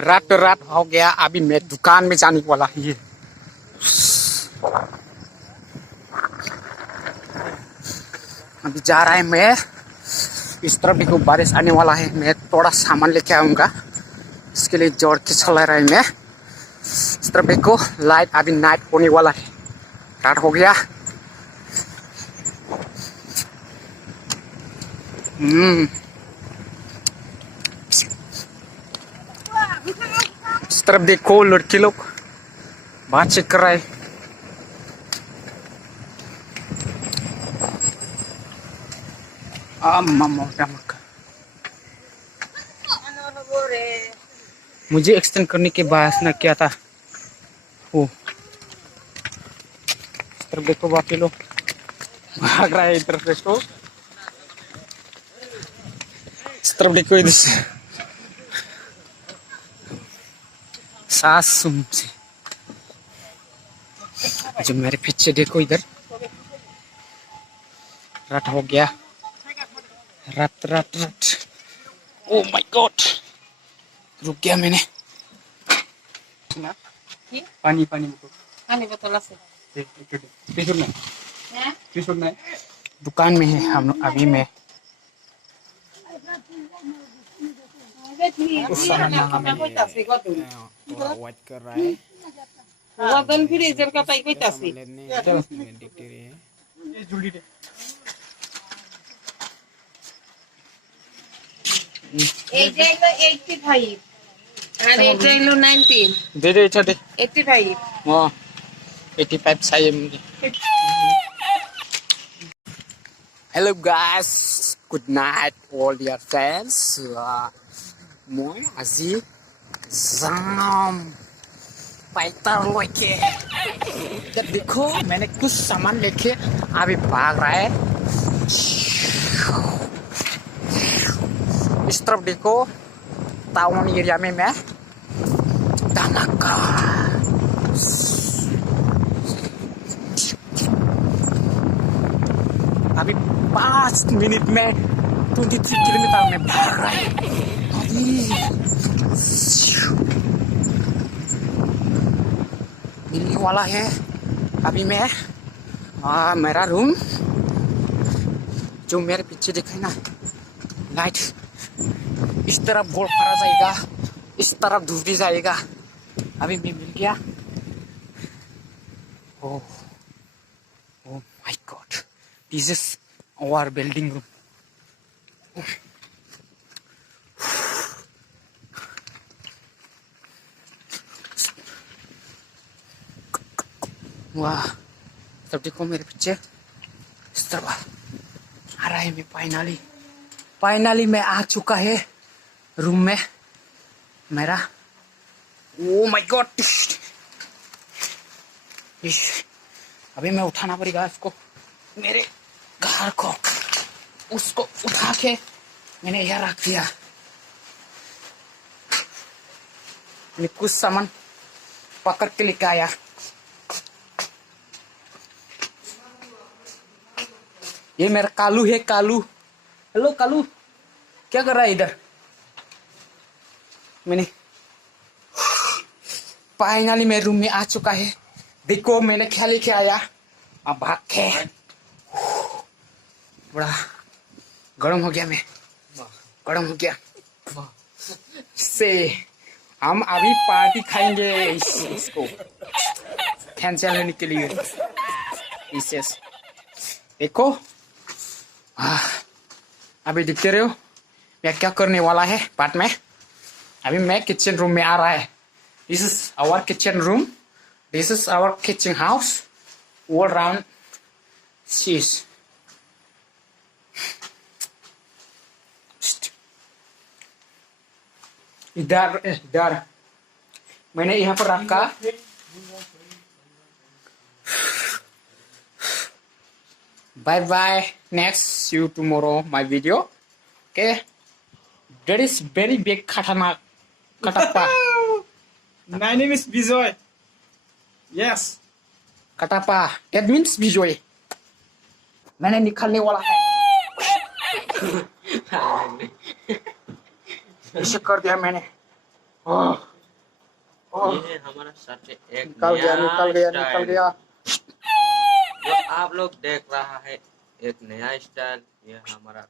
रात रात हो गया, अभी मैं दुकान में जाने वाला ही। अभी जा रहा है मैं इस तरफ। देखो बारिश आने वाला है, मैं थोड़ा सामान लेके आऊंगा, इसके लिए जोड़ के चला रहा है मैं। इस तरफ देखो लाइट, अभी नाइट होने वाला है, रात हो गया। इस तरफ देखो लड़के लोग बातचीत कर रहा है। मुझे एक्सटेंड करने के बाद ना क्या था वो। इस तरफ देखो बाकी लोग भाग रहा है, इधर देखो, इस तरफ देखो, इधर से सास से जो मेरे पीछे देखो, इधर रात हो गया, रात रात रात। ओ माय गॉड, रुक गया मैंने। पानी पानी बोतल दुकान में है हम लोग अभी। मैं वाच कर रहा है। वजन फिर इधर का ताई कोई तासी एक जाइलो 85 और एक जाइलो 19 दे दे, अच्छा दे। 85 हाँ 85 चाहिए मुझे। Hello guys, good night all dear friends. मैं আজি जाम पैतर लेके, जब देखो मैंने कुछ सामान लेके अभी भाग रहा है। इस तरफ देखो टाउन एरिया में मैं धमाका। अभी 5 मिनट में 23 किलोमीटर में भाग रहा है। मिलने वाला है अभी मैं मेरा रूम, जो मेरे पीछे दिखे ना लाइट, इस तरफ गोल फरा जाएगा, इस तरफ धूप भी जाएगा। अभी मैं मिल गया। Oh my God, this is our building room. वाह, सब देखो मेरे पीछे, इस तरफ आ रहा है। मैं फाइनली मैं आ चुका है रूम में मेरा। ओ माय गॉड, अभी मैं उठाना पड़ेगा इसको, मेरे घर को, उसको उठा के मैंने यहाँ रख दिया। मैं कुछ सामान पकड़ के लेके आया। ये मेरा कालू है, कालू। हेलो कालू, क्या कर रहा है इधर? मैंने फाइनली मेरे रूम में आ चुका है। देखो मैंने क्या लेके आया, अब भाग के। बड़ा गर्म हो गया, मैं गर्म हो गया। से हम अभी पार्टी खाएंगे इसको कैंसिल होने के लिए। इसे देखो, अभी दिखते रहे हो मैं क्या करने वाला है बाद में। अभी मैं किचन रूम में आ रहा है। This is our kitchen room, this is our kitchen house, all round चीज। इधर मैंने यहाँ पर रखा। Bye bye. Next, see you tomorrow. My video. Okay. That is very big katana. Katapa. My name is Bijoy. Yes. Katapa. That means Bijoy. मैंने निकालने वाला है। ऐसे कर दिया मैंने। आह, आह, ये है हमारा सबसे एक निकल गया नया निकल गया निकल स्टाइल गया। जो आप लोग देख रहा है। एक नया स्टाइल, ये हमारा